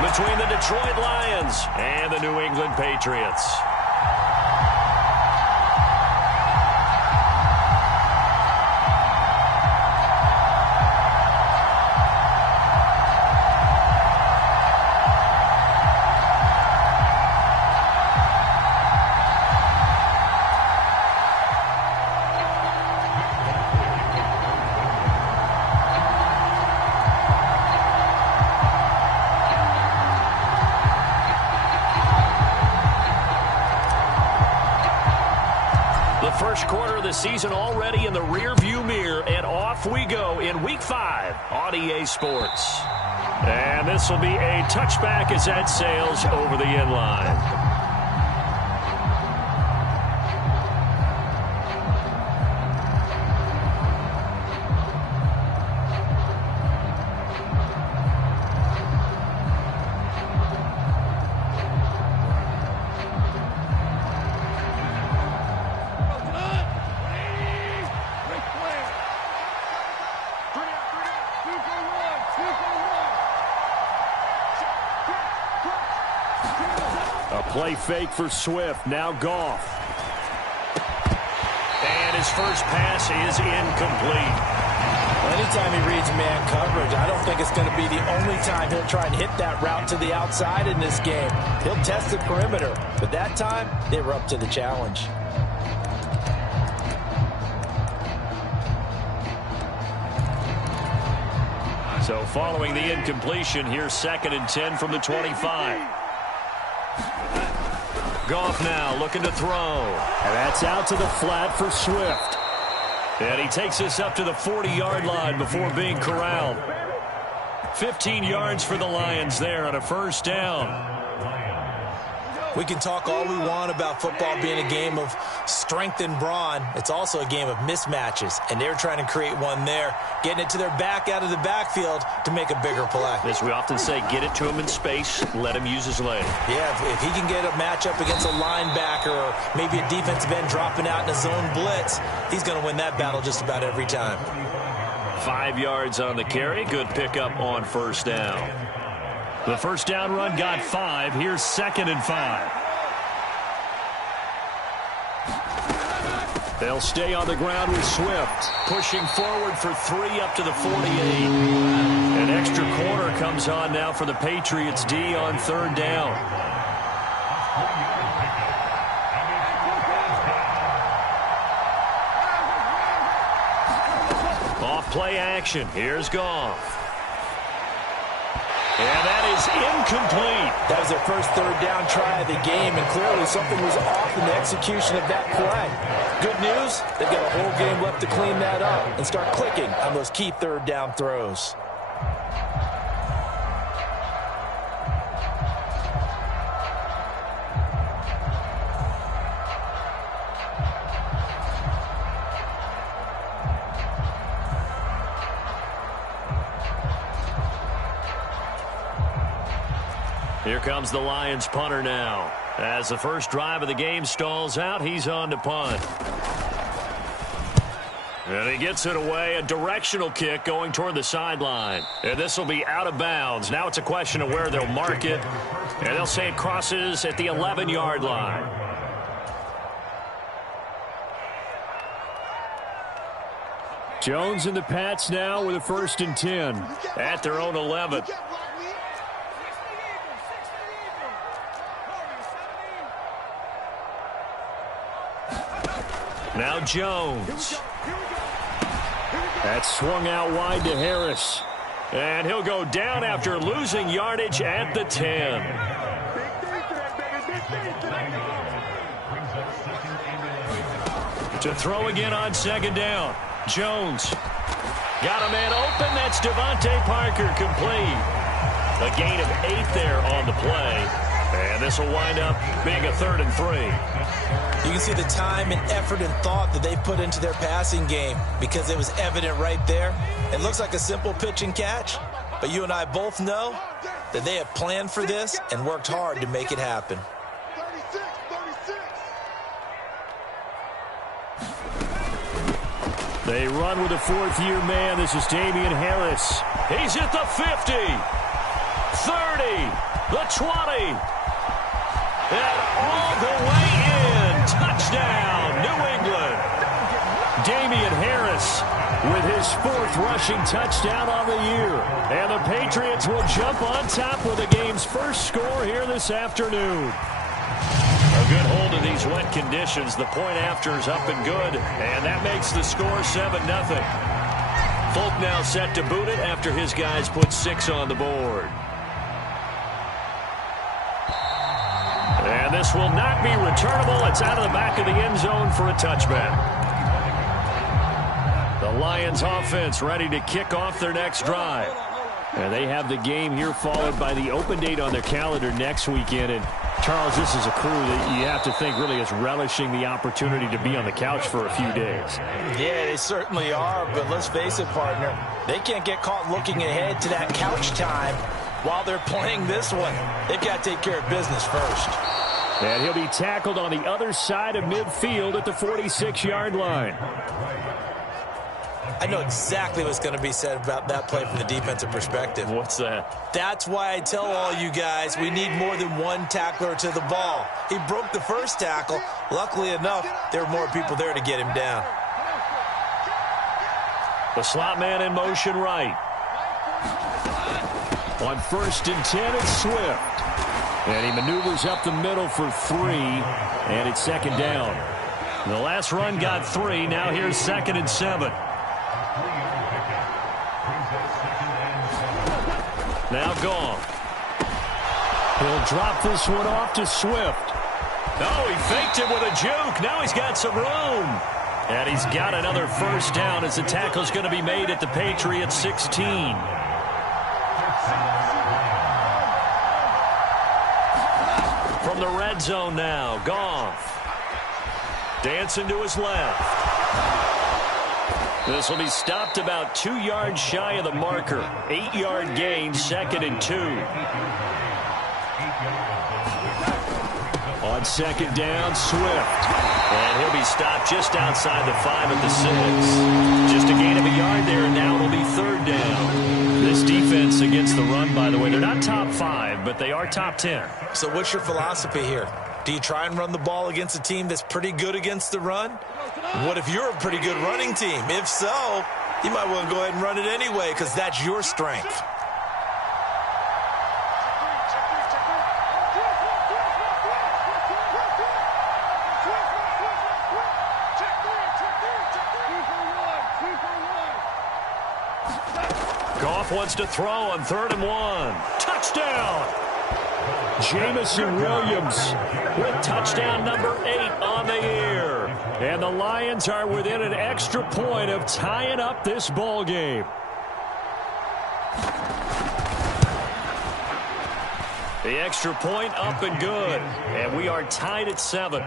between the Detroit Lions and the New England Patriots. First quarter of the season already in the rearview mirror, and off we go in Week 5 on EA Sports. And this will be a touchback as that sails over the end line. Play fake for Swift. Now Goff. And his first pass is incomplete. Anytime he reads man coverage, I don't think it's going to be the only time he'll try and hit that route to the outside in this game. He'll test the perimeter, but that time they were up to the challenge. So following the incompletion, here's 2nd and 10 from the 25. Goff now looking to throw. And that's out to the flat for Swift. And he takes us up to the 40-yard line before being corralled. 15 yards for the Lions there on a first down. We can talk all we want about football being a game of strength and brawn. It's also a game of mismatches, and they're trying to create one there, getting it to their back out of the backfield to make a bigger play. As we often say, get it to him in space, let him use his leg. Yeah, if he can get a matchup against a linebacker or maybe a defensive end dropping out in a zone blitz, he's going to win that battle just about every time. 5 yards on the carry. Good pickup on first down. The first down run got 5. Here's 2nd and 5. They'll stay on the ground with Swift. Pushing forward for 3 up to the 48. An extra corner comes on now for the Patriots D on 3rd down. Off play action. Here's Goff. And that is incomplete. That was their first 3rd down try of the game, and clearly something was off in the execution of that play. Good news, they've got a whole game left to clean that up and start clicking on those key 3rd down throws. Here comes the Lions punter now. As the first drive of the game stalls out, he's on to punt. And he gets it away, a directional kick going toward the sideline. And this will be out of bounds. Now it's a question of where they'll mark it. And they'll say it crosses at the 11-yard line. Jones and the Pats now with a 1st and 10 at their own 11. Now Jones. That's swung out wide to Harris. And he'll go down after losing yardage at the 10. To throw again on 2nd down. Jones. Got a man open. That's Devontae Parker complete. A gain of 8 there on the play. And this will wind up being a 3rd and 3. You can see the time and effort and thought that they put into their passing game because it was evident right there. It looks like a simple pitch and catch, but you and I both know that they have planned for this and worked hard to make it happen. They run with a 4th-year man. This is Damian Harris. He's at the 50. 30, the 20, and all the way in. Touchdown, New England. Damian Harris with his 4th rushing touchdown on the year. And the Patriots will jump on top with the game's first score here this afternoon. A good hold of these wet conditions. The point after is up and good, and that makes the score 7-0. Folk now set to boot it after his guys put 6 on the board. And this will not be returnable. It's out of the back of the end zone for a touchback. The Lions offense ready to kick off their next drive. And they have the game here followed by the open date on their calendar next weekend. And Charles, this is a crew that you have to think really is relishing the opportunity to be on the couch for a few days. Yeah, they certainly are, but let's face it, partner, they can't get caught looking ahead to that couch time while they're playing this one. They've got to take care of business first. And he'll be tackled on the other side of midfield at the 46-yard line. I know exactly what's going to be said about that play from the defensive perspective. What's that? That's why I tell all you guys we need more than one tackler to the ball. He broke the first tackle. Luckily enough, there were more people there to get him down. The slot man in motion right. On 1st and 10, it's Swift. And he maneuvers up the middle for 3, and it's 2nd down. The last run got 3. Now here's 2nd and 7. Now Goff. He'll drop this one off to Swift. Oh, he faked it with a juke. Now he's got some room. And he's got another 1st down as the tackle's going to be made at the Patriots 16. From the red zone now, Goff. Dancing to his left. This will be stopped about 2 yards shy of the marker. 8-yard gain, 2nd and 2. On 2nd down, Swift. And he'll be stopped just outside the 5 at the 6. Just a gain of a yard there, and now it'll be 3rd down. This defense against the run, by the way, they're not top 5, but they are top 10. So what's your philosophy here? Do you try and run the ball against a team that's pretty good against the run? What if you're a pretty good running team? If so, you might want to go ahead and run it anyway because that's your strength. Goff wants to throw on 3rd and 1. Touchdown! Jamison Williams with touchdown number 8 on the year. And the Lions are within an extra point of tying up this ball game. The extra point up and good. And we are tied at 7.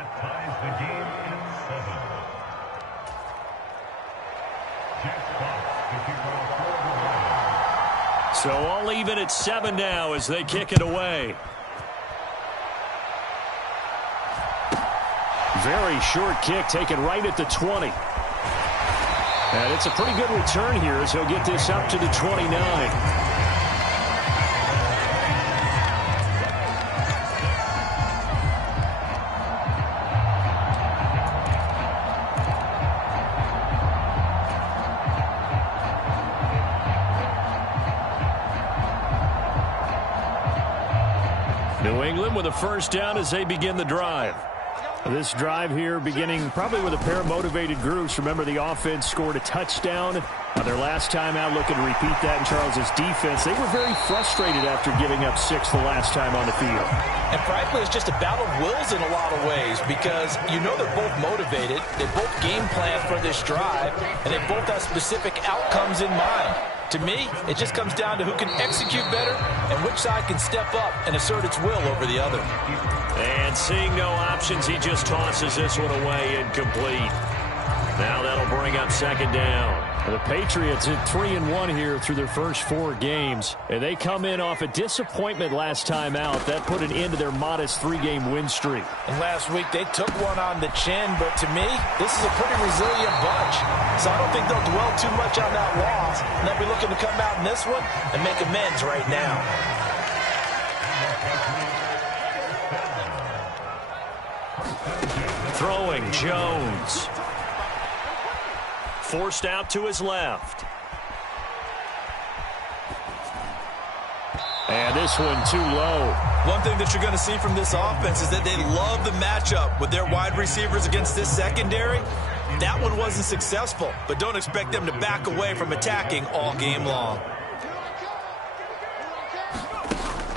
So all even at 7 now as they kick it away. Very short kick taken right at the 20. And it's a pretty good return here as he'll get this up to the 29. New England with a 1st down as they begin the drive. This drive here beginning probably with a pair of motivated groups. Remember, the offense scored a touchdown on their last time out, looking to repeat that in Charles's defense. They were very frustrated after giving up 6 the last time on the field. And frankly, it's just a battle of wills in a lot of ways because you know they're both motivated. They both game plan for this drive, and they both have specific outcomes in mind. To me, it just comes down to who can execute better and which side can step up and assert its will over the other. And seeing no options, he just tosses this one away incomplete. Now that'll bring up 2nd down. The Patriots at 3-1 here through their first 4 games. And they come in off a disappointment last time out. That put an end to their modest 3-game win streak. And last week they took one on the chin, but to me, this is a pretty resilient bunch. So I don't think they'll dwell too much on that loss. And they'll be looking to come out in this one and make amends right now. Throwing Jones. Forced out to his left. And this one too low. One thing that you're going to see from this offense is that they love the matchup with their wide receivers against this secondary. That one wasn't successful, but don't expect them to back away from attacking all game long.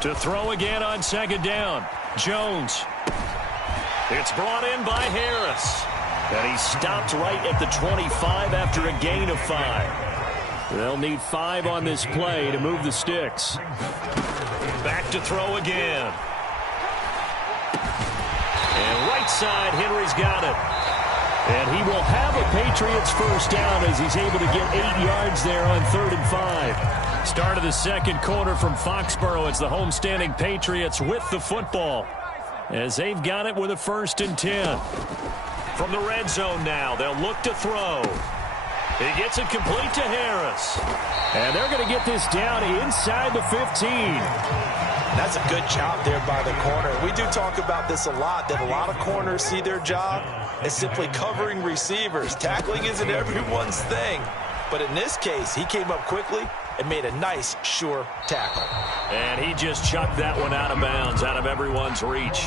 To throw again on second down. Jones. It's brought in by Harris. And he stopped right at the 25 after a gain of 5. They'll need 5 on this play to move the sticks. Back to throw again. And right side, Henry's got it. And he will have a Patriots first down as he's able to get 8 yards there on 3rd and 5. Start of the second quarter from Foxborough. It's the homestanding Patriots with the football, as they've got it with a 1st and 10. From the red zone now, they'll look to throw. He gets it complete to Harris. And they're going to get this down inside the 15. That's a good job there by the corner. We do talk about this a lot, that a lot of corners see their job as simply covering receivers. Tackling isn't everyone's thing. But in this case, he came up quickly and made a nice, sure tackle. And he just chucked that one out of bounds, out of everyone's reach.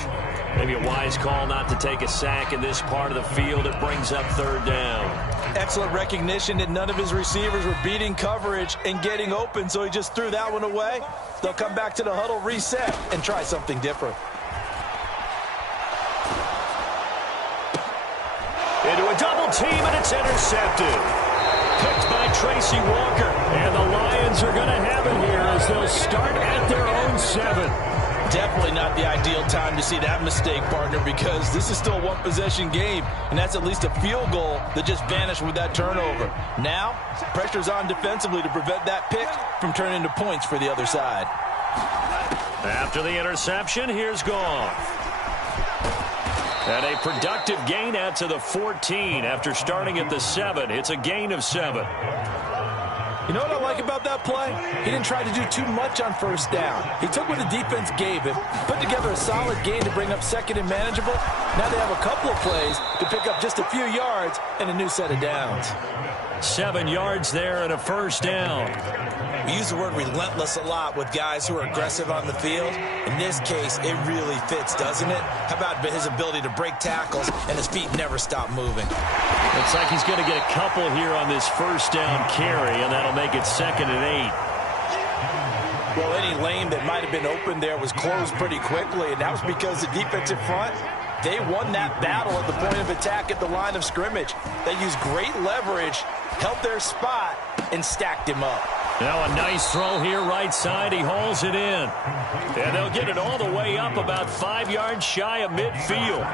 Maybe a wise call not to take a sack in this part of the field. It brings up 3rd down. Excellent recognition that none of his receivers were beating coverage and getting open, so he just threw that one away. They'll come back to the huddle, reset, and try something different. Into a double team, and it's intercepted. Picked by Tracy Walker. And the Lions are going to have it here as they'll start at their own 7. Definitely not the ideal time to see that mistake, partner, because this is still a one-possession game, and that's at least a field goal that just vanished with that turnover. Now, pressure's on defensively to prevent that pick from turning into points for the other side. After the interception, here's Goff. And a productive gain out to the 14 after starting at the 7. It's a gain of 7. You know what I like about that play? He didn't try to do too much on 1st down. He took what the defense gave him, put together a solid gain to bring up 2nd and manageable. Now they have a couple of plays to pick up just a few yards and a new set of downs. 7 yards there and a 1st down. We use the word relentless a lot with guys who are aggressive on the field. In this case, it really fits, doesn't it? How about his ability to break tackles and his feet never stop moving? Looks like he's going to get a couple here on this 1st down carry, and that'll make it 2nd and 8. Well, any lane that might have been open there was closed pretty quickly, and that was because the defensive front, they won that battle at the point of attack at the line of scrimmage. They used great leverage, held their spot, and stacked him up. Now a nice throw here right side. He hauls it in. And they'll get it all the way up about 5 yards shy of midfield.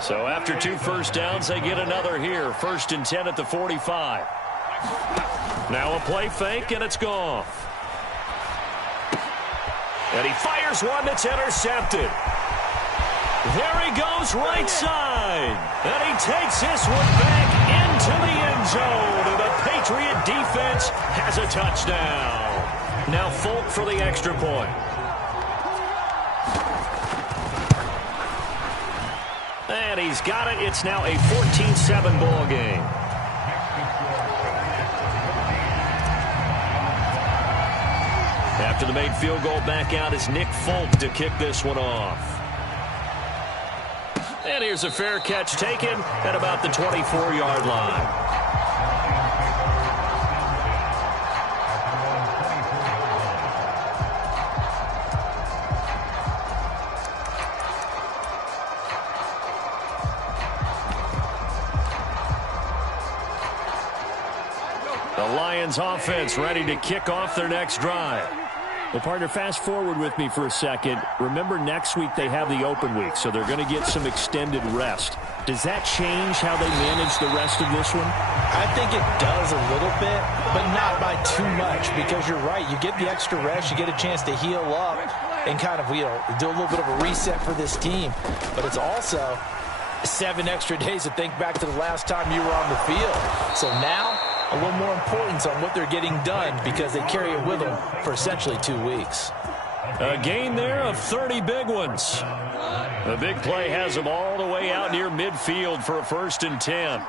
So after 2 1st downs, they get another here. 1st and 10 at the 45. Now a play fake, and it's gone. And he fires one that's intercepted. There he goes right side. And he takes this one back into the end zone. And the Patriot defense has a touchdown. Now Folk for the extra point. And he's got it. It's now a 14-7 ball game. After the made field goal, back out is Nick Folk to kick this one off. And here's a fair catch taken at about the 24-yard line. The Lions offense ready to kick off their next drive. Well, partner, fast forward with me for a second. Remember, next week they have the open week, so they're going to get some extended rest. Does that change how they manage the rest of this one? I think it does a little bit, but not by too much, because you're right. You get the extra rest, you get a chance to heal up and kind of, do a little bit of a reset for this team. But it's also 7 extra days to think back to the last time you were on the field. So now, a little more importance on what they're getting done because they carry it with them for essentially 2 weeks. A gain there of 30 big ones. The big play has them all the way out near midfield for a 1st and 10.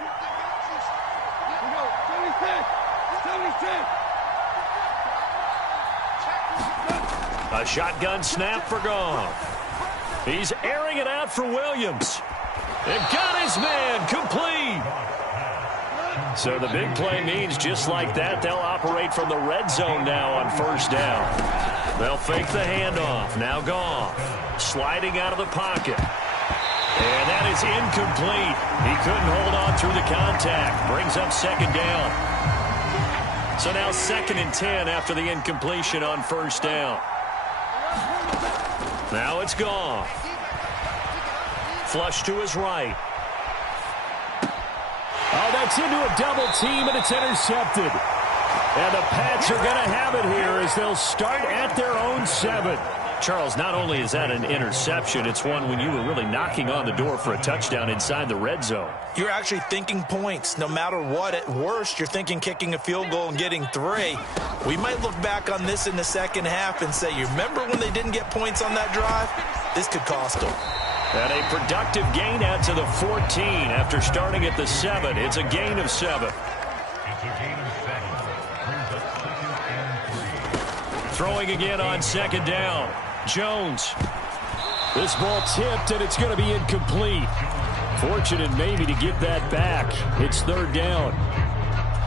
A shotgun snap for Goff. He's airing it out for Williams. And got his man complete. So the big play means just like that, they'll operate from the red zone now on 1st down. They'll fake the handoff. Now Goff sliding out of the pocket. And that is incomplete. He couldn't hold on through the contact. Brings up 2nd down. So now 2nd and 10 after the incompletion on 1st down. Now it's Goff. Flush to his right. Oh, that's into a double team, and it's intercepted. And the Pats are going to have it here as they'll start at their own 7. Charles, not only is that an interception, it's one when you were really knocking on the door for a touchdown inside the red zone. You're actually thinking points. No matter what, at worst, you're thinking kicking a field goal and getting 3. We might look back on this in the second half and say, you remember when they didn't get points on that drive? This could cost them. And a productive gain out to the 14 after starting at the 7. It's a gain of 7. Throwing again on 2nd down. Jones. This ball tipped, and it's going to be incomplete. Fortunate maybe to get that back. It's 3rd down.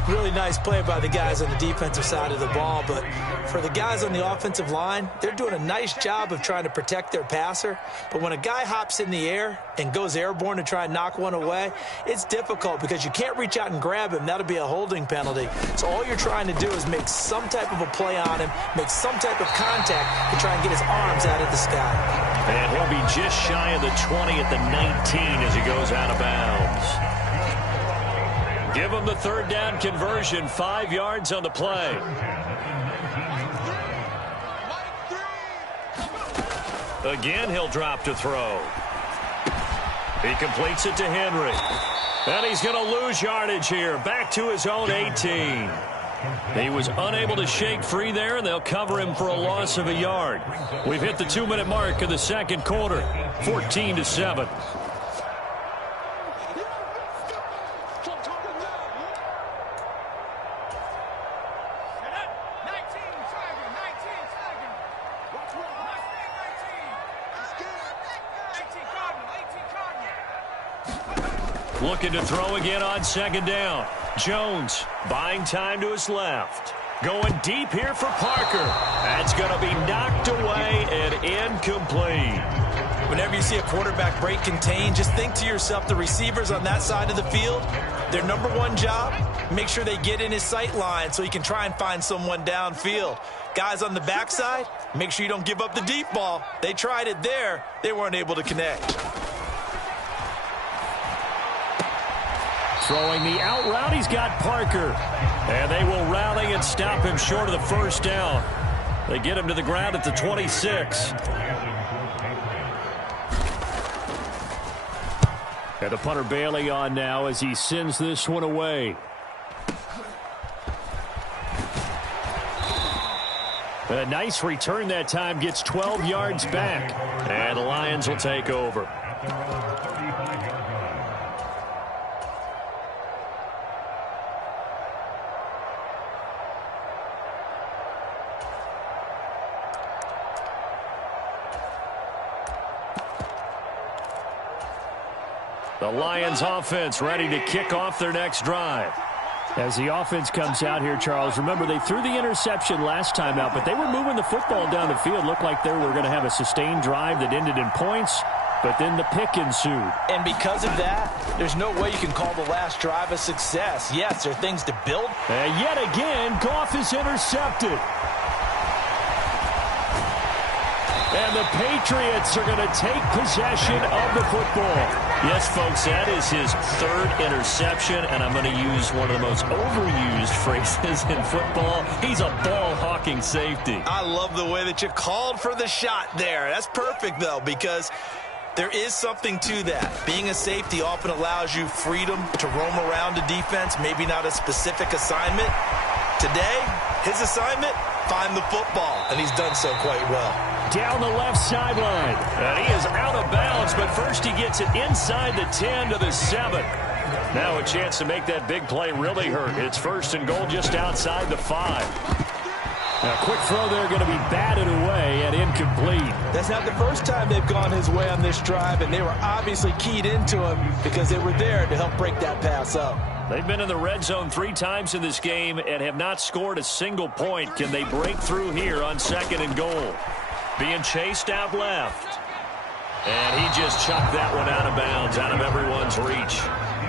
Really nice play by the guys on the defensive side of the ball, but for the guys on the offensive line, they're doing a nice job of trying to protect their passer. But when a guy hops in the air and goes airborne to try and knock one away, it's difficult because you can't reach out and grab him. That'll be a holding penalty. So all you're trying to do is make some type of a play on him, make some type of contact to try and get his arms out of the sky. And he'll be just shy of the 20 at the 19 as he goes out of bounds. Give him the 3rd down conversion, 5 yards on the play. Again, he'll drop to throw. He completes it to Henry. And he's going to lose yardage here, back to his own 18. He was unable to shake free there, and they'll cover him for a loss of a yard. We've hit the 2-minute mark of the 2nd quarter, 14-7. Looking to throw again on 2nd down. Jones buying time to his left. Going deep here for Parker. That's going to be knocked away and incomplete. Whenever you see a quarterback break contain, just think to yourself, the receivers on that side of the field, their number one job, make sure they get in his sight line so he can try and find someone downfield. Guys on the backside, make sure you don't give up the deep ball. They tried it there. They weren't able to connect. Throwing the out route, he's got Parker. And they will rally and stop him short of the 1st down. They get him to the ground at the 26. And the punter Bailey on now as he sends this one away. A nice return that time, gets 12 yards back. And the Lions will take over. The Lions offense ready to kick off their next drive. As the offense comes out here, Charles, remember they threw the interception last time out, but they were moving the football down the field. Looked like they were going to have a sustained drive that ended in points, but then the pick ensued. And because of that, there's no way you can call the last drive a success. Yes, there are things to build. And yet again, Goff is intercepted. And the Patriots are going to take possession of the football. Yes, folks, that is his 3rd interception, and I'm going to use one of the most overused phrases in football. He's a ball-hawking safety. I love the way that you called for the shot there. That's perfect, though, because there is something to that. Being a safety often allows you freedom to roam around a defense, maybe not a specific assignment. Today, his assignment, find the football, and he's done so quite well. down the left sideline. And he is out of bounds, but first he gets it inside the 10 to the 7. Now a chance to make that big play really hurt. It's first and goal just outside the 5. A quick throw there going to be batted away and incomplete. That's not the first time they've gone his way on this drive, and they were obviously keyed into him because they were there to help break that pass up. They've been in the red zone 3 times in this game and have not scored a single point. Can they break through here on second and goal? Being chased out left. And he just chucked that one out of bounds, out of everyone's reach.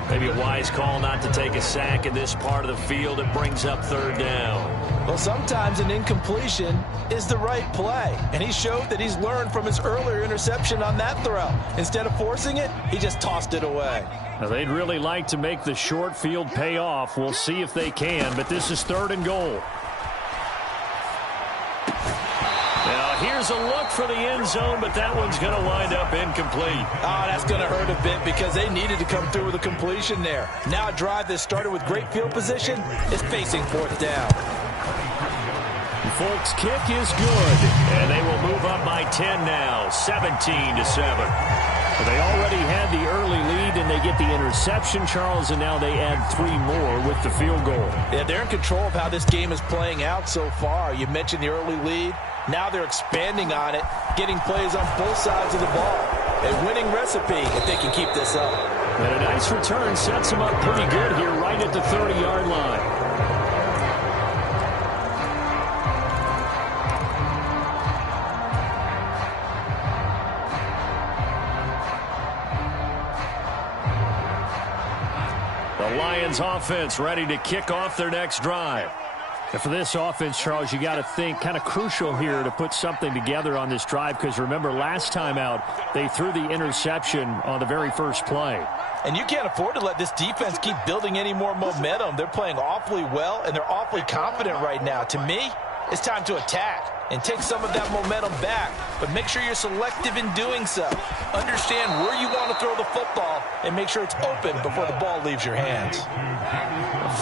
Maybe a wise call not to take a sack in this part of the field. It brings up third down. Well, sometimes an incompletion is the right play, and he showed that he's learned from his earlier interception on that throw. Instead of forcing it, he just tossed it away. Now, they'd really like to make the short field pay off. We'll see if they can, but this is third and goal. Now, here's a look for the end zone, but that one's going to wind up incomplete. Oh, that's going to hurt a bit because they needed to come through with a completion there. Now a drive that started with great field position is facing fourth down. Folks' kick is good. And they will move up by 10 now, 17 to 7. They already had the early lead, and they get the interception, Charles, and now they add 3 more with the field goal. Yeah, they're in control of how this game is playing out so far. You mentioned the early lead. Now they're expanding on it, getting plays on both sides of the ball. A winning recipe if they can keep this up. And a nice return sets them up pretty good here right at the 30-yard line. The Lions offense ready to kick off their next drive. And for this offense, Charles, you got to think kind of crucial here to put something together on this drive because remember last time out they threw the interception on the very first play. And you can't afford to let this defense keep building any more momentum. They're playing awfully well and they're awfully confident right now. To me, it's time to attack and take some of that momentum back, but make sure you're selective in doing so. Understand where you want to throw the football and make sure it's open before the ball leaves your hands.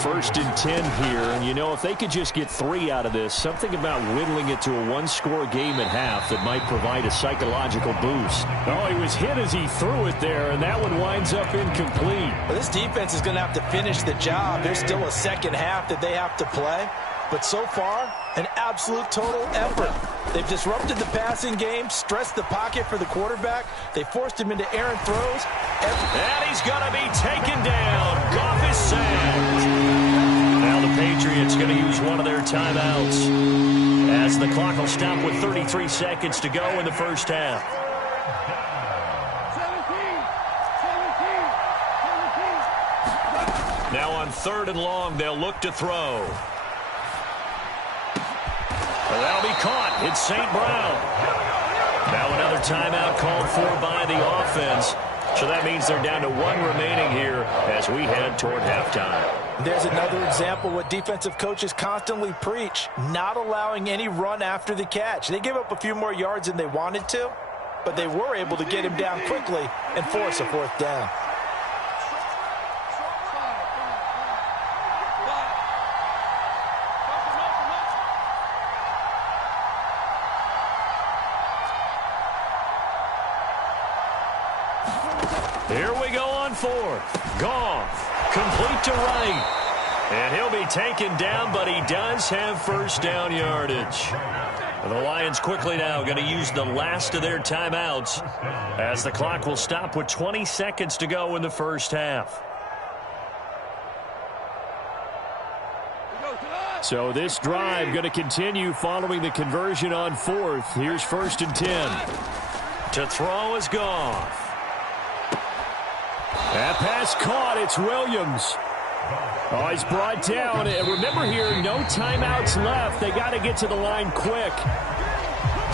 First and 10 here, and you know, if they could just get 3 out of this, something about whittling it to a 1-score game at half that might provide a psychological boost. Oh, he was hit as he threw it there, and that one winds up incomplete. Well, this defense is going to have to finish the job. There's still a second half that they have to play. But so far, an absolute total effort. They've disrupted the passing game, stressed the pocket for the quarterback. They forced him into errant throws. And he's going to be taken down. Goff is sacked. Now the Patriots going to use one of their timeouts as the clock will stop with 33 seconds to go in the first half. Now on third and long, they'll look to throw. Well, that'll be caught. It's St. Brown. Now another timeout called for by the offense. So that means they're down to 1 remaining here as we head toward halftime. There's another example of what defensive coaches constantly preach, not allowing any run after the catch. They gave up a few more yards than they wanted to, but they were able to get him down quickly and force a fourth down. Here we go on fourth. Goff, complete to right. And he'll be taken down, but he does have first down yardage. The Lions quickly now going to use the last of their timeouts as the clock will stop with 20 seconds to go in the first half. So this drive going to continue following the conversion on fourth. Here's first and 10. To throw is Goff. That pass caught. It's Williams. Oh, he's brought down. And remember here, no timeouts left. They got to get to the line quick.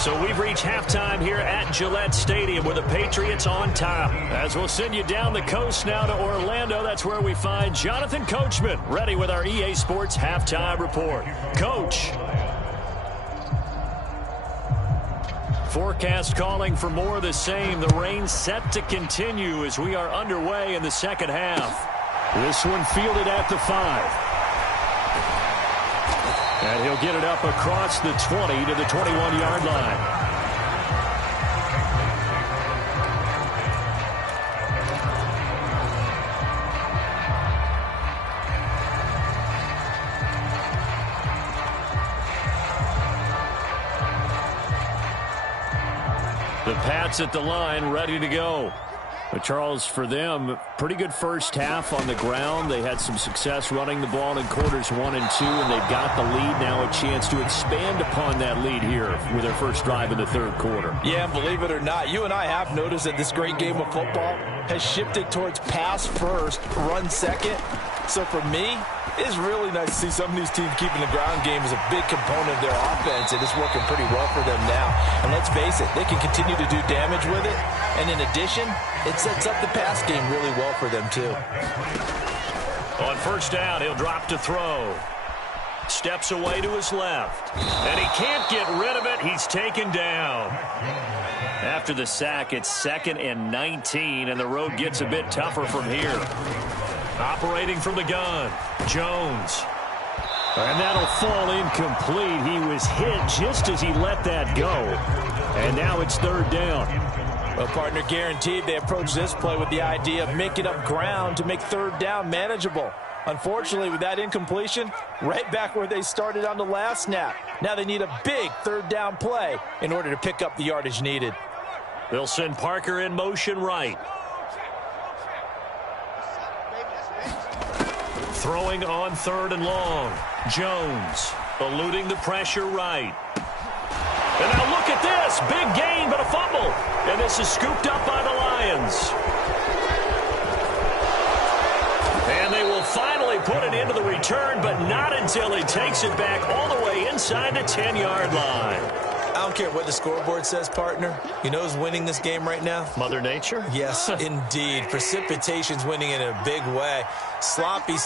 So we've reached halftime here at Gillette Stadium with the Patriots on top. As we'll send you down the coast now to Orlando, that's where we find Jonathan Coachman ready with our EA Sports Halftime Report. Coach. Forecast calling for more of the same. The rain set to continue as we are underway in the second half. This one fielded at the 5. And he'll get it up across the 20 to the 21-yard line. The Pats at the line, ready to go. But Charles, for them, pretty good first half on the ground. They had some success running the ball in quarters 1 and 2, and they've got the lead now, a chance to expand upon that lead here with their first drive in the third quarter. Yeah, believe it or not, you and I have noticed that this great game of football has shifted towards pass first, run second. So for me, it's really nice to see some of these teams keeping the ground game as a big component of their offense, and it's working pretty well for them now. And let's face it, they can continue to do damage with it. And in addition, it sets up the pass game really well for them, too. On first down, he'll drop to throw. Steps away to his left. And he can't get rid of it. He's taken down. After the sack, it's 2nd and 19, and the road gets a bit tougher from here. Operating from the gun, Jones. And that'll fall incomplete. He was hit just as he let that go. And now it's 3rd down. Well, partner, guaranteed they approach this play with the idea of making up ground to make 3rd down manageable. Unfortunately, with that incompletion, right back where they started on the last snap. Now they need a big 3rd down play in order to pick up the yardage needed. They'll send Parker in motion right. Throwing on 3rd and long. Jones eluding the pressure right. And now look at this. Big gain, but a fumble. And this is scooped up by the Lions. And they will finally put it into the return, but not until he takes it back all the way inside the 10-yard line. I don't care what the scoreboard says, partner. You know who's winning this game right now? Mother Nature? Yes, indeed. Precipitation's winning in a big way. Sloppy,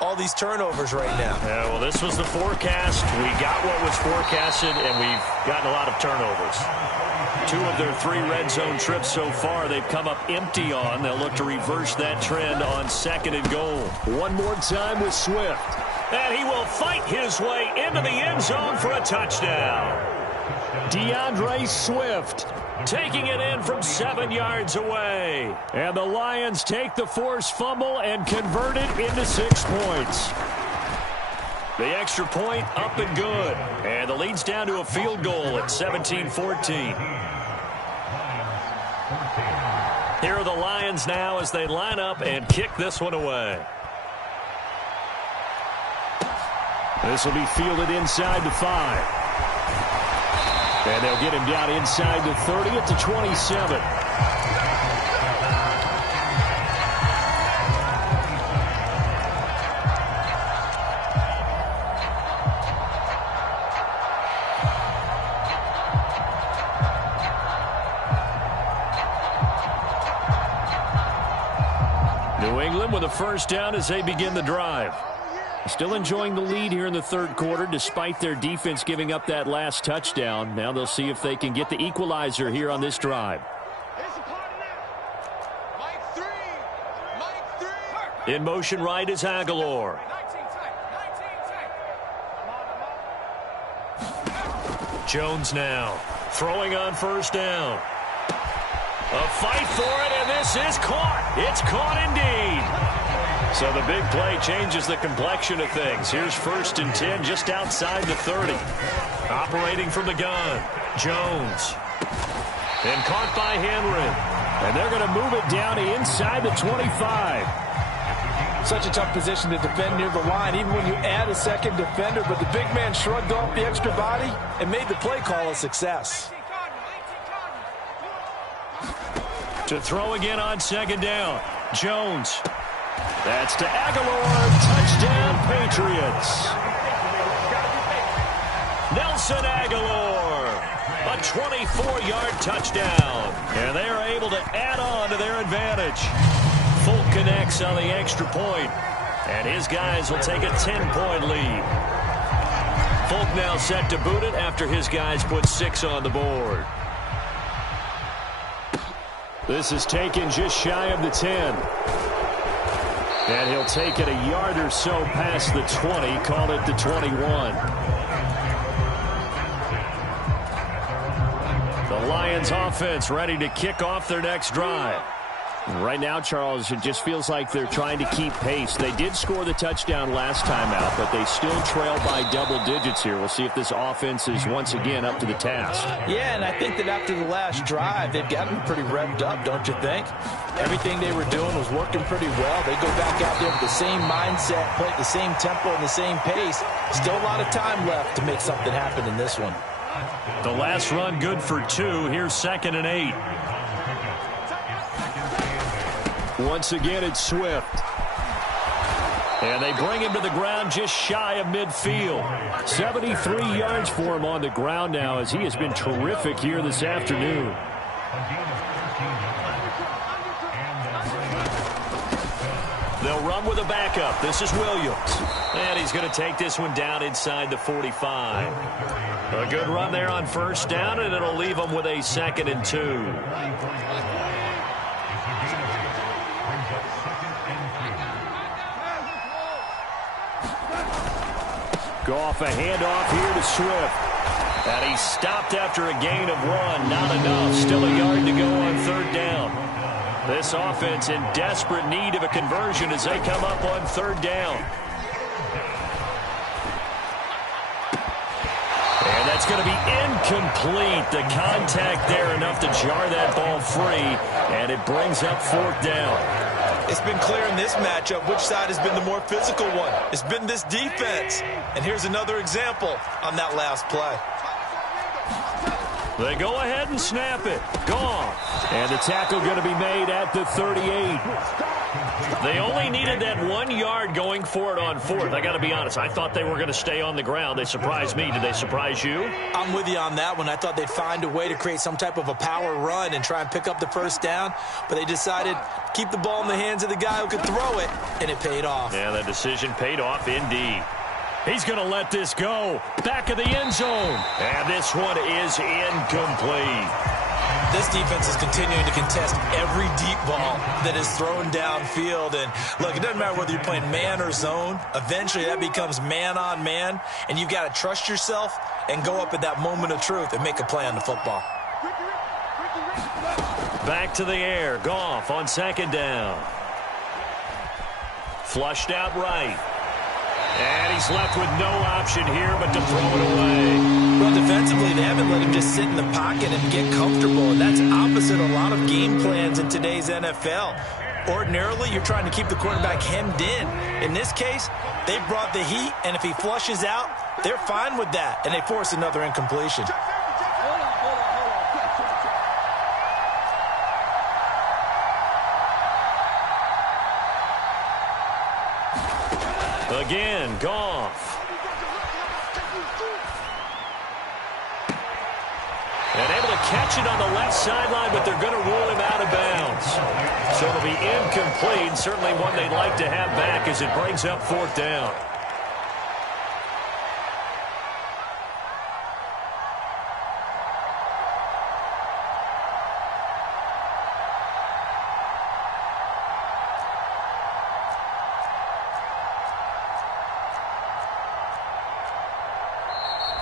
all these turnovers right now. Yeah, well, this was the forecast. We got what was forecasted, and we've gotten a lot of turnovers. 2 of their 3 red zone trips so far, they've come up empty on. They'll look to reverse that trend on 2nd and goal. One more time with Swift. And he will fight his way into the end zone for a touchdown. DeAndre Swift taking it in from 7 yards away. And the Lions take the forced fumble and convert it into 6 points. The extra point up and good. And the lead's down to a field goal at 17-14. Here are the Lions now as they line up and kick this one away. This will be fielded inside the 5. And they'll get him down inside the 30 at the 27. New England with a first down as they begin the drive. Still enjoying the lead here in the 3rd quarter despite their defense giving up that last touchdown. Now they'll see if they can get the equalizer here on this drive. In motion right is Aguilar. Jones now throwing on first down. A fight for it, and this is caught. It's caught indeed. So the big play changes the complexion of things. Here's 1st and 10 just outside the 30. Operating from the gun, Jones. And caught by Henry. And they're going to move it down to inside the 25. Such a tough position to defend near the line, even when you add a 2nd defender. But the big man shrugged off the extra body and made the play call a success. To throw again on 2nd down, Jones. That's to Aguilar. Touchdown, Patriots. Nelson Aguilar. A 24-yard touchdown. And they are able to add on to their advantage. Folk connects on the extra point. And his guys will take a 10-point lead. Folk now set to boot it after his guys put 6 on the board. This is taken just shy of the 10. And he'll take it a yard or so past the 20, call it the 21. The Lions offense ready to kick off their next drive. Right now, Charles, it just feels like they're trying to keep pace. They did score the touchdown last time out, but they still trail by double digits here. We'll see if this offense is once again up to the task. Yeah, and I think that after the last drive, they've gotten pretty revved up, don't you think? Everything they were doing was working pretty well. They go back out there with the same mindset, play at the same tempo and the same pace. Still a lot of time left to make something happen in this one. The last run good for 2. Here's 2nd and 8. Once again, it's Swift. And they bring him to the ground just shy of midfield. 73 yards for him on the ground now as he has been terrific here this afternoon. They'll run with a backup. This is Williams. And he's going to take this one down inside the 45. A good run there on first down, and it'll leave them with a 2nd and 2. Goff, a handoff here to Swift. And he stopped after a gain of 1. Not enough. Still a yard to go on 3rd down. This offense in desperate need of a conversion as they come up on 3rd down. And that's going to be incomplete. The contact there enough to jar that ball free. And it brings up 4th down. It's been clear in this matchup which side has been the more physical one. It's been this defense. And here's another example on that last play. They go ahead and snap it. Gone. And the tackle going to be made at the 38. They only needed that 1 yard going for it on 4th. I got to be honest. I thought they were going to stay on the ground. They surprised me. Did they surprise you? I'm with you on that one. I thought they'd find a way to create some type of a power run and try and pick up the 1st down. But they decided keep the ball in the hands of the guy who could throw it, and it paid off. Yeah, that decision paid off indeed. He's going to let this go. Back of the end zone. And this one is incomplete. This defense is continuing to contest every deep ball that is thrown downfield. And, look, it doesn't matter whether you're playing man or zone. Eventually, that becomes man on man. And you've got to trust yourself and go up at that moment of truth and make a play on the football. Back to the air. Goff on 2nd down. Flushed out right. And he's left with no option here but to throw it away. Well, defensively, they haven't let him just sit in the pocket and get comfortable. And that's opposite a lot of game plans in today's NFL. Ordinarily, you're trying to keep the quarterback hemmed in. In this case, they brought the heat, and if he flushes out, they're fine with that, and they force another incompletion. Again, Goff. And able to catch it on the left sideline, but they're going to rule him out of bounds. So it'll be incomplete, certainly one they'd like to have back as it brings up 4th down.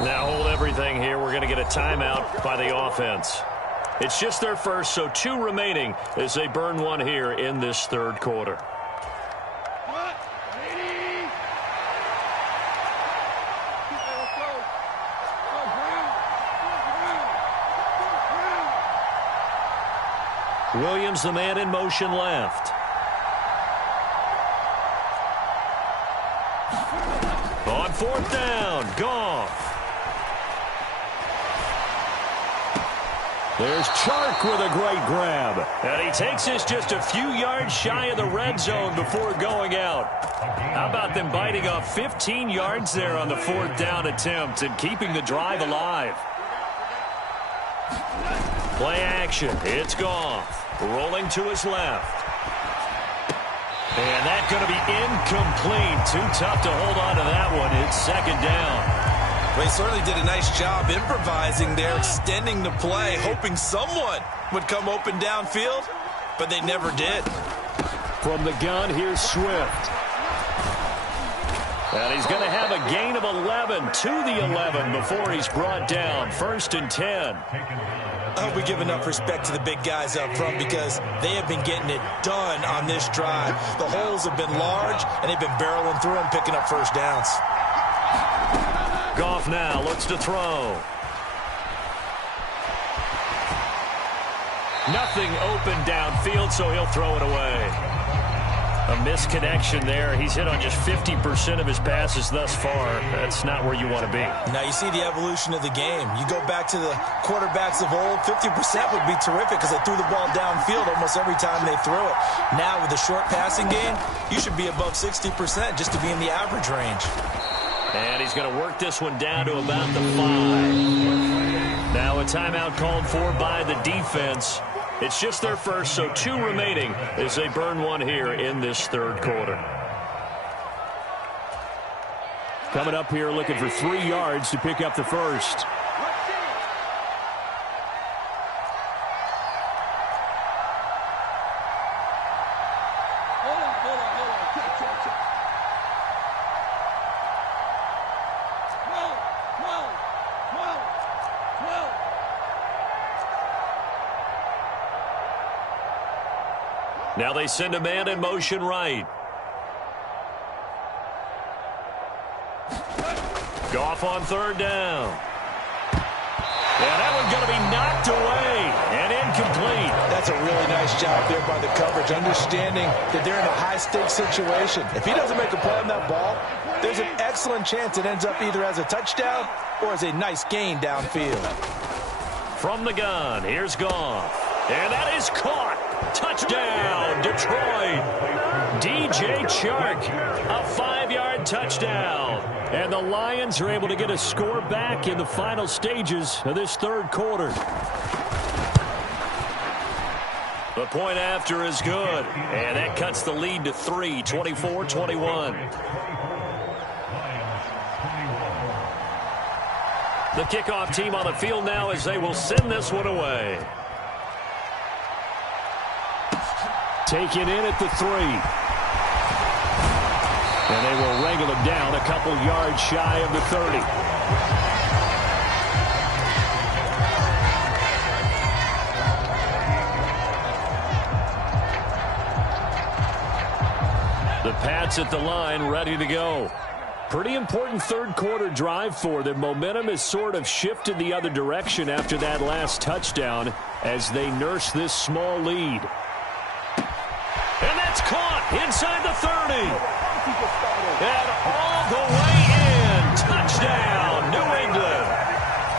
Now hold everything here. We're going to get a timeout by the offense. It's just their first, so 2 remaining as they burn one here in this 3rd quarter. Williams, the man in motion left. On 4th down, Goff. There's Chark with a great grab. And he takes this just a few yards shy of the red zone before going out. How about them biting off 15 yards there on the 4th down attempt and keeping the drive alive? Play action. It's Goff. Rolling to his left. And that's going to be incomplete. Too tough to hold on to that one. It's 2nd down. Well, he certainly did a nice job improvising there, extending the play, hoping someone would come open downfield, but they never did. From the gun, here's Swift. And he's going to have a gain of 11 to the 11 before he's brought down. 1st and 10. I hope we give enough respect to the big guys up front because they have been getting it done on this drive. The holes have been large, and they've been barreling through them, picking up first downs. Goff now looks to throw. Nothing open downfield, so he'll throw it away. A misconnection there. He's hit on just 50% of his passes thus far. That's not where you want to be. Now you see the evolution of the game. You go back to the quarterbacks of old, 50% would be terrific because they threw the ball downfield almost every time they threw it. Now with the short passing game, you should be above 60% just to be in the average range. And he's going to work this one down to about the 5. Now a timeout called for by the defense. It's just their first, so 2 remaining as they burn one here in this third quarter. Coming up here looking for 3 yards to pick up the first. Now they send a man in motion right. Goff on third down. And that one's going to be knocked away and incomplete. That's a really nice job there by the coverage, understanding that they're in a high-stakes situation. If he doesn't make a play on that ball, there's an excellent chance it ends up either as a touchdown or as a nice gain downfield. From the gun, here's Goff. And that is caught. Touchdown, Detroit. DJ Chark, a 5-yard touchdown. And the Lions are able to get a score back in the final stages of this third quarter. The point after is good. And that cuts the lead to 3, 24-21. The kickoff team on the field now as they will send this one away. Taken in at the 3. And they will wrangle him down a couple yards shy of the 30. The Pats at the line ready to go. Pretty important third quarter drive for them. Momentum has sort of shifted the other direction after that last touchdown as they nurse this small lead. And that's caught inside the 30. And all the way in. Touchdown, New England.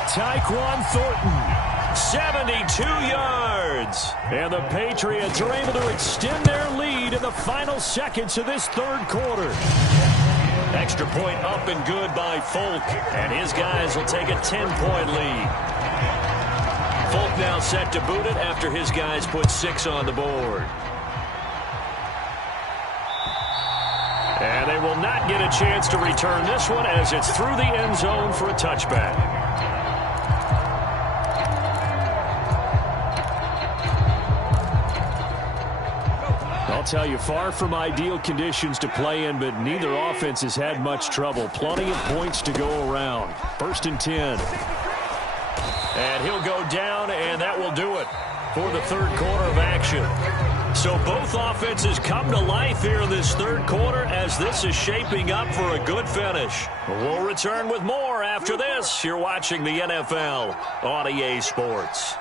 Tyquan Thornton, 72 yards. And the Patriots are able to extend their lead in the final seconds of this third quarter. Extra point up and good by Folk. And his guys will take a 10-point lead. Folk now set to boot it after his guys put 6 on the board. And they will not get a chance to return this one as it's through the end zone for a touchback. I'll tell you, far from ideal conditions to play in, but neither offense has had much trouble. Plenty of points to go around. 1st and 10. And he'll go down, and that will do it for the third quarter of action. So both offenses come to life here in this third quarter as this is shaping up for a good finish. We'll return with more after this. You're watching the NFL on EA Sports.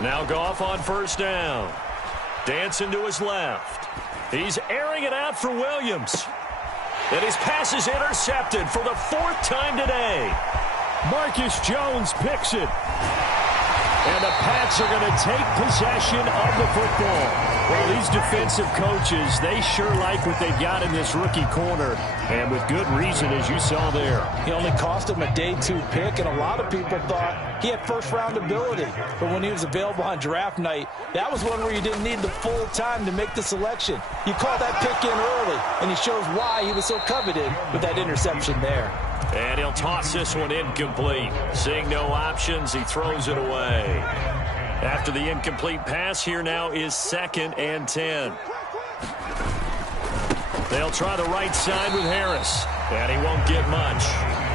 Now Goff on first down. Dancing to his left. He's airing it out for Williams. And his pass is intercepted for the 4th time today. Marcus Jones picks it. And the Pats are going to take possession of the football. Well, these defensive coaches, they sure like what they got in this rookie corner. And with good reason, as you saw there. He only cost him a day 2 pick, and a lot of people thought he had first-round ability. But when he was available on draft night, that was one where you didn't need the full time to make the selection. You called that pick in early, and he shows why he was so coveted with that interception there. And he'll toss this one incomplete. Seeing no options, he throws it away. After the incomplete pass, here now is 2nd and 10. They'll try the right side with Harris. And he won't get much.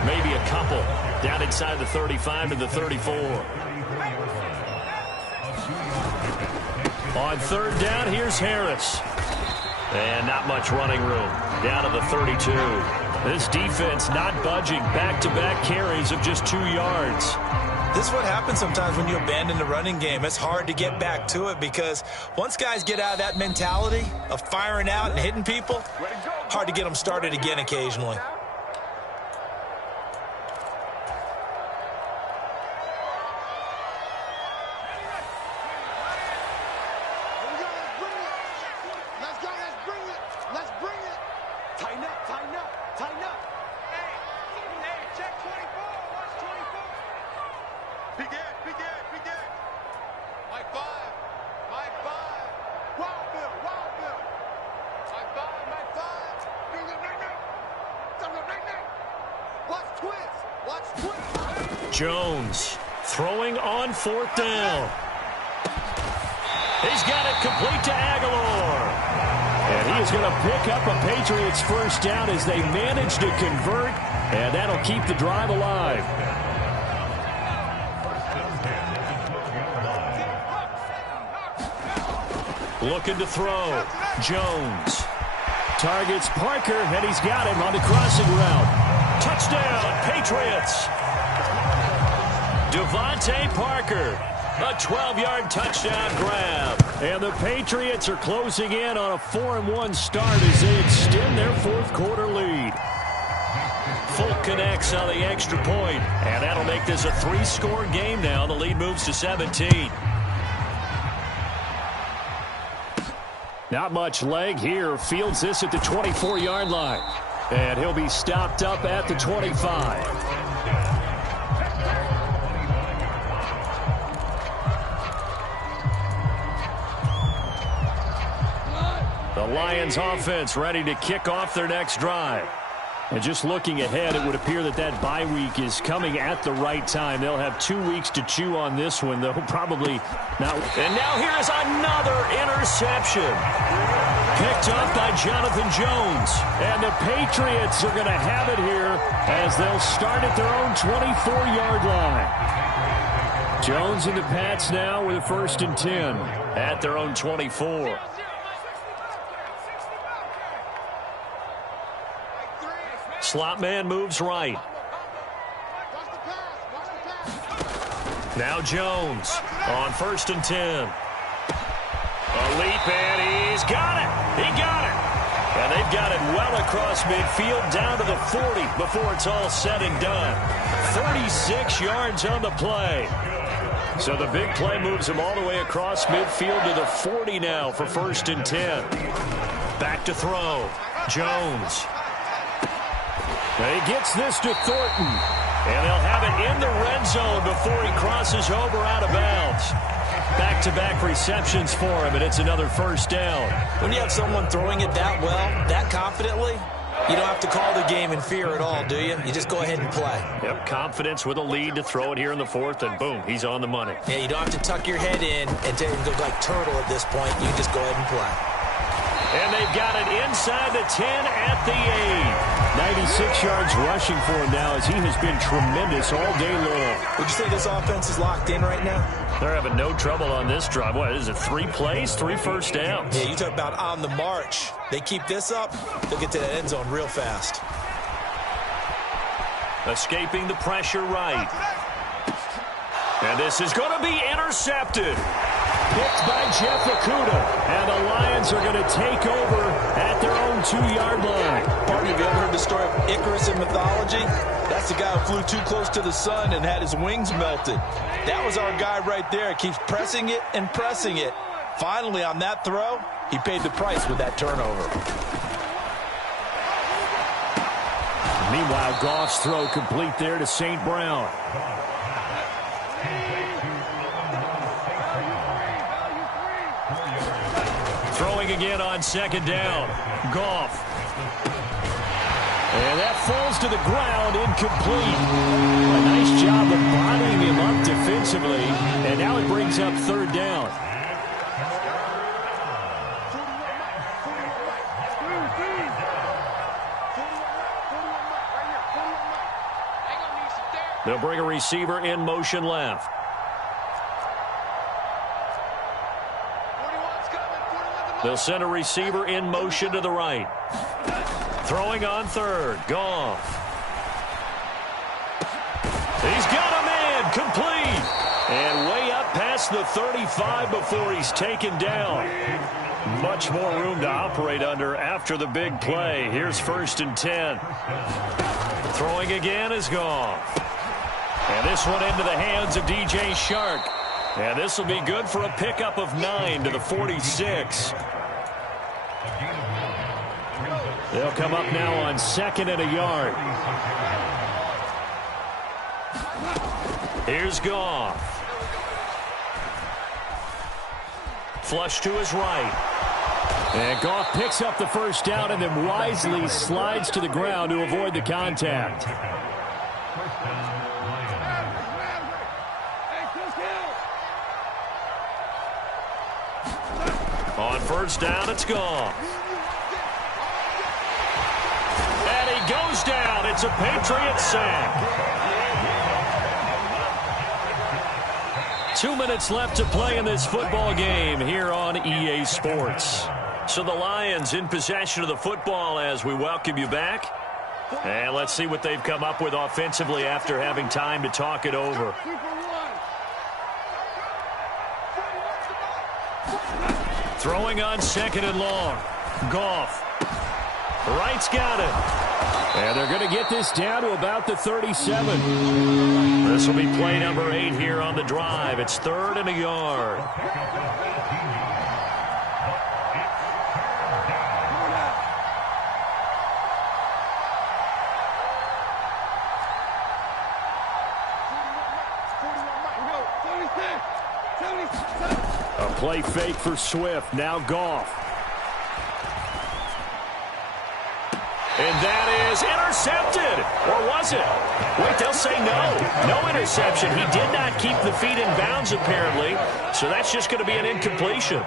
Maybe a couple. Down inside the 35 to the 34. On third down, here's Harris. And not much running room. Down to the 32. This defense not budging. Back-to-back carries of just 2 yards. This is what happens sometimes when you abandon the running game. It's hard to get back to it because once guys get out of that mentality of firing out and hitting people, hard to get them started again occasionally. Jones throwing on fourth down. He's got it complete to Aguilar. And he is going to pick up a Patriots first down as they manage to convert, and that'll keep the drive alive. Looking to throw. Jones. Targets Parker, and he's got him on the crossing route. Touchdown, Patriots. Devontae Parker, a 12-yard touchdown grab. And the Patriots are closing in on a 4-1 start as they extend their fourth quarter lead. Folk connects on the extra point, and that'll make this a 3-score game now. The lead moves to 17. Not much leg here. Fields this at the 24-yard line. And he'll be stopped up at the 25. The Lions offense ready to kick off their next drive. And just looking ahead, it would appear that that bye week is coming at the right time. They'll have 2 weeks to chew on this one, though probably not. And now here is another interception. Picked up by Jonathan Jones. And the Patriots are going to have it here as they'll start at their own 24-yard line. Jones and the Pats now with a 1st and 10. At their own 24. Slot man moves right. Now Jones on 1st and 10. A leap, and he's got it. He got it. And they've got it well across midfield down to the 40 before it's all said and done. 36 yards on the play. So the big play moves him all the way across midfield to the 40 now for 1st and 10. Back to throw. Jones. He gets this to Thornton. And they'll have it in the red zone before he crosses over out of bounds. Back-to-back receptions for him, and it's another 1st down. When you have someone throwing it that well, that confidently, you don't have to call the game in fear at all, do you? You just go ahead and play. Yep, confidence with a lead to throw it here in the 4th, and boom, he's on the money. Yeah, you don't have to tuck your head in and look like turtle at this point. You just go ahead and play. And they've got it inside the 10 at the 8. 96 yards rushing for him now as he has been tremendous all day long. Would you say this offense is locked in right now? They're having no trouble on this drive. What is it, 3 plays, 3 first downs? Yeah, you talk about on the march. They keep this up, they'll get to that end zone real fast. Escaping the pressure right. And this is going to be intercepted. Picked by Jeff Okudah. And the Lions are going to take over at their own 2-yard line. Partner, have you ever heard the story of Icarus in mythology? That's the guy who flew too close to the sun and had his wings melted. That was our guy right there. Keeps pressing it and pressing it. Finally, on that throw, he paid the price with that turnover. Meanwhile, Goff's throw complete there to St. Brown. Throwing again on 2nd down. Goff. And that falls to the ground, incomplete. A nice job of bodying him up defensively. And now it brings up 3rd down. They'll bring a receiver in motion left. They'll send a receiver in motion to the right. Throwing on third. Goff. He's got a man. Complete. And way up past the 35 before he's taken down. Much more room to operate under after the big play. Here's 1st and 10. Throwing again is Goff. And this one into the hands of DJ Shark. And this will be good for a pickup of 9 to the 46. They'll come up now on 2nd and a yard. Here's Goff. Flush to his right. And Goff picks up the first down and then wisely slides to the ground to avoid the contact. On 1st down, it's Goff. And he goes down. It's a Patriot sack. 2 minutes left to play in this football game here on EA Sports. So the Lions in possession of the football as we welcome you back. And let's see what they've come up with offensively after having time to talk it over. Throwing on 2nd and long. Goff. Wright's got it. And they're going to get this down to about the 37. This will be play number 8 here on the drive. It's 3rd and a yard. A play fake for Swift. Now Goff. And that is intercepted. Or was it? Wait, they'll say no. No interception. He did not keep the feet in bounds, apparently. So that's just going to be an incompletion.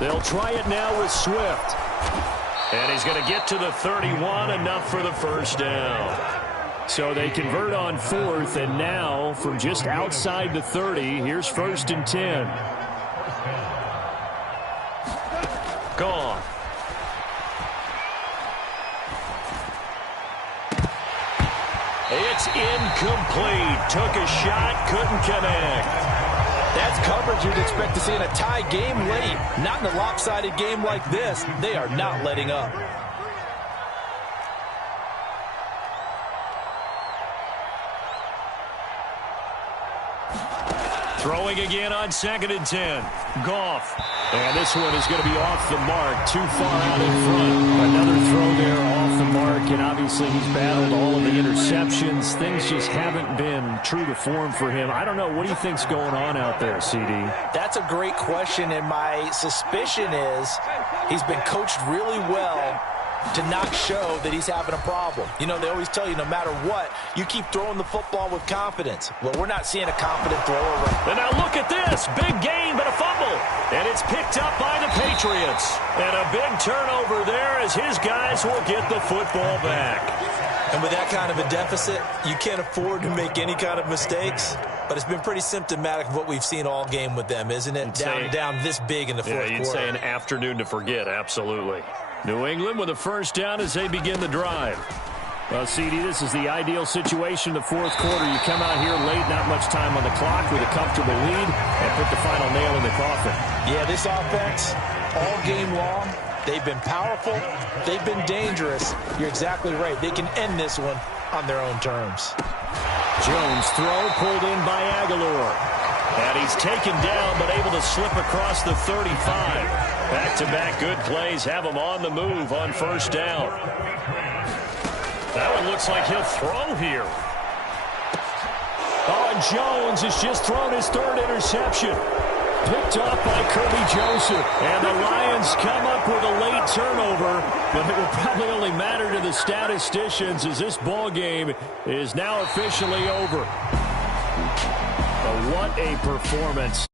They'll try it now with Swift. And he's going to get to the 31, enough for the first down. So they convert on 4th, and now from just outside the 30, here's 1st and 10. Gone. It's incomplete. Took a shot, couldn't connect. That's coverage you'd expect to see in a tie game late. Not in a lopsided game like this. They are not letting up. Throwing again on 2nd and 10. Goff. And this one is going to be off the mark. Too far out in front. Another throw there off the mark. And obviously he's battled all of the interceptions. Things just haven't been true to form for him. I don't know. What do you think's going on out there, CD? That's a great question. And my suspicion is he's been coached really well to not show that he's having a problem. You know, they always tell you no matter what, you keep throwing the football with confidence. Well, we're not seeing a confident thrower. And now look at this. Big gain, but a fumble. And it's picked up by the Patriots. And a big turnover there as his guys will get the football back. And with that kind of a deficit, you can't afford to make any kind of mistakes. But it's been pretty symptomatic of what we've seen all game with them, isn't it? Down this big in the fourth quarter. You'd say an afternoon to forget, absolutely. New England with a first down as they begin the drive. Well, CD, this is the ideal situation in the fourth quarter. You come out here late, not much time on the clock with a comfortable lead, and put the final nail in the coffin. Yeah, this offense, all game long, they've been powerful, they've been dangerous. You're exactly right. They can end this one on their own terms. Jones throw pulled in by Aguilar. And he's taken down, but able to slip across the 35. Back-to-back good plays have him on the move on first down. That one looks like he'll throw here. Oh, and Jones has just thrown his 3rd interception. Picked off by Kirby Joseph. And the Lions come up with a late turnover, but it will probably only matter to the statisticians as this ball game is now officially over. But what a performance.